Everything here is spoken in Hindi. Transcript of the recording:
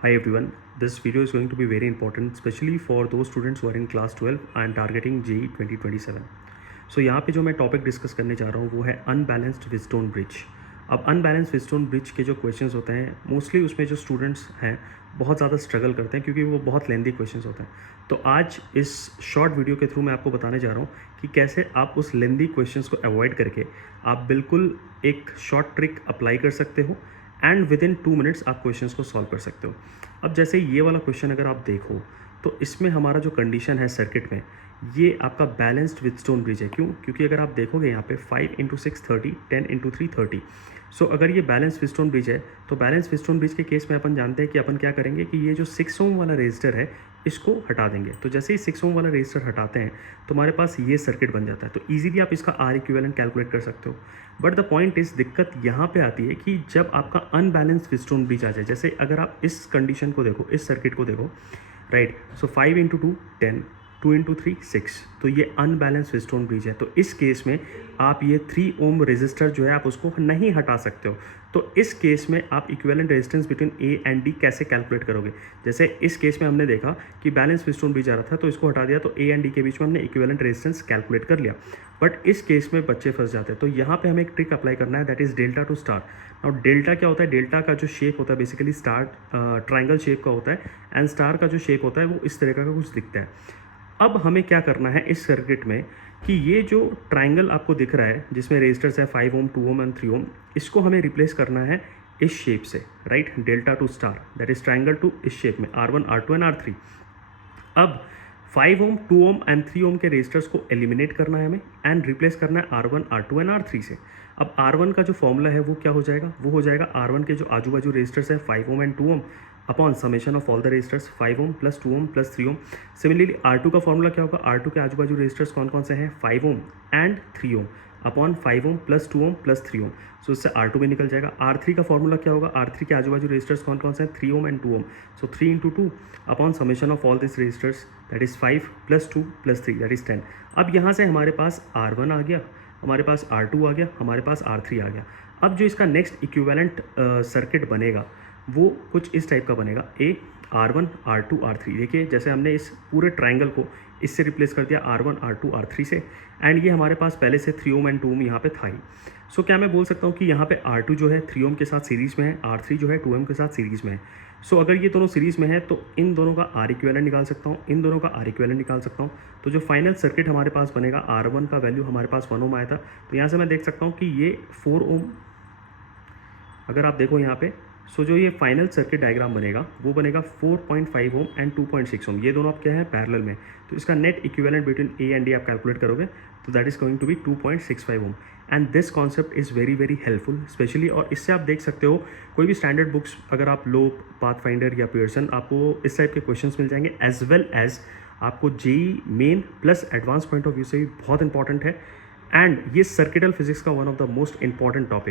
Hi everyone, this video is going to be very important especially for those students who are in class 12 and targeting JEE 2027. So यहाँ पे जो मैं टॉपिक डिस्कस करने जा रहा हूँ वो है अनबैलेंस्ड व्हीटस्टोन ब्रिज। अब अनबैलेंस्ड व्हीटस्टोन ब्रिज के जो क्वेश्चंस होते हैं मोस्टली उसमें जो स्टूडेंट्स हैं बहुत ज़्यादा स्ट्रगल करते हैं क्योंकि वो बहुत लेंदी क्वेश्चंस होते हैं। तो आज इस शॉर्ट वीडियो के थ्रू मैं आपको बताने जा रहा हूँ कि कैसे आप उस लेंदी क्वेश्चंस को अवॉइड करके आप बिल्कुल एक शॉर्ट ट्रिक अप्लाई कर सकते हो एंड विद इन 2 मिनट्स आप क्वेश्चंस को सॉल्व कर सकते हो। अब जैसे ये वाला क्वेश्चन अगर आप देखो तो इसमें हमारा जो कंडीशन है सर्किट में ये आपका बैलेंस्ड व्हीटस्टोन ब्रिज है। क्यों? क्योंकि अगर आप देखोगे यहाँ पे 5 × 6 30, 10 × 3 30। सो अगर ये बैलेंस व्हीटस्टोन ब्रिज है तो बैलेंस व्हीटस्टोन ब्रिज के केस में अपन जानते हैं कि अपन क्या करेंगे कि ये जो 6 ओम वाला रेजिस्टर है इसको हटा देंगे। तो जैसे ही 6 ओम वाला रेजिस्टर हटाते हैं तो हमारे पास ये सर्किट बन जाता है। तो ईजिली आप इसका आर इक्विवेलेंट कैलकुलेट कर सकते हो। बट द पॉइंट इज दिक्कत यहाँ पे आती है कि जब आपका अनबैलेंस व्हीटस्टोन ब्रिज आ जाए, जैसे अगर आप इस कंडीशन को देखो, इस सर्किट को देखो, राइट। सो 5 × 2 10, 2 × 3 6, तो ये अनबैलेंस व्हीटस्टोन ब्रिज है। तो इस केस में आप ये 3 ओम रेजिस्टर जो है आप उसको नहीं हटा सकते हो। तो इस केस में आप equivalent resistance between A and D कैसे कैलकुलेट करोगे? जैसे इस केस में हमने देखा कि बैलेंस व्हीटस्टोन ब्रिज आ रहा था तो इसको हटा दिया, तो ए एंड डी के बीच में हमने इक्विवेलेंट रेजिस्टेंस कैलकुलेट कर लिया। बट इस केस में बच्चे फंस जाते हैं। तो यहाँ पे हमें एक ट्रिक अप्लाई करना है, that is delta two star. और डेल्टा क्या होता है? डेल्टा का जो शेप होता है बेसिकली स्टार ट्राइंगल शेप का होता है एंड स्टार का जो शेप होता है वो इस तरह का कुछ दिखता है। अब हमें क्या करना है इस सर्किट में कि ये जो ट्राइंगल आपको दिख रहा है जिसमें रेजिस्टर्स है 5 ओम, 2 ओम एंड 3 ओम, इसको हमें रिप्लेस करना है इस शेप से, right. Delta two star, that is triangle to इस शेप में R1, R2 एंड R3। अब 5 ओम, 2 ओम एंड 3 ओम के रेजिस्टर्स को एलिमिनेट करना है हमें एंड रिप्लेस करना है R1, R2 एंड R3 से। अब R1 का जो फॉर्मूला है वो क्या हो जाएगा? वो हो जाएगा R1 के जो आजू बाजू रेजिस्टर्स है 5 ohm and 2 ohm upon summation of all the resistors 5 ohm plus 2 ohm plus 3 ohm. Similarly R2 का फॉर्मूला क्या होगा? R2 के आजू बाजू रेजिस्टर्स कौन कौन से हैं? 5 ohm and 3 ohm upon 5 ohm plus 2 ohm plus 3 ohm. So इससे R2 भी निकल जाएगा। R3 का फॉर्मूला क्या होगा? R3 के आजू बाजू रेजिस्टर्स कौन कौन से हैं? 3 ohm and 2 ohm. So 3 × 2 upon summation of all this resistors, that is 5 plus 2 plus 3, that is 10। अब यहाँ से हमारे पास R1 आ गया, हमारे पास R2 आ गया, हमारे पास R3 आ गया। अब जो इसका नेक्स्ट इक्विवेलेंट सर्किट बनेगा वो कुछ इस टाइप का बनेगा, ए R1, R2, R3। देखिए जैसे हमने इस पूरे ट्राइंगल को इससे रिप्लेस कर दिया R1, R2, R3 से, एंड ये हमारे पास पहले से 3 ओम एंड 2 ओम यहाँ पे था ही। सो क्या मैं बोल सकता हूँ कि यहाँ पे R2 जो है 3 ओम के साथ सीरीज़ में है, R3 जो है 2 ओम के साथ सीरीज़ में है। सो अगर ये दोनों सीरीज़ में है तो इन दोनों का आर इक्विवेलेंट निकाल सकता हूँ, इन दोनों का आर इक्विवेलेंट निकाल सकता हूँ। तो जो फाइनल सर्किट हमारे पास बनेगा, R1 का वैल्यू हमारे पास 1 ओम आया था, तो यहाँ से मैं देख सकता हूँ कि ये 4 ओम, अगर आप देखो यहाँ पे, सो जो ये फाइनल सर्किट डायग्राम बनेगा वो बनेगा 4.5 ओम एंड 2.6 ओम। ये दोनों आप क्या है? पैरेलल में। तो इसका net equivalent between A and D आप कैलकुलेट करोगे तो that is going to be 2.65 ohm. And this concept is very very helpful specially. और इससे आप देख सकते हो कोई भी स्टैंडर्ड बुक्स अगर आप लो, पाथफाइंडर या पियर्सन, आपको इस टाइप के क्वेश्चन मिल जाएंगे, एज वेल एज आपको JEE main plus advance point of view से भी बहुत इंपॉर्टेंट है। एंड ये सर्किटल फिजिक्स का one of the most important topic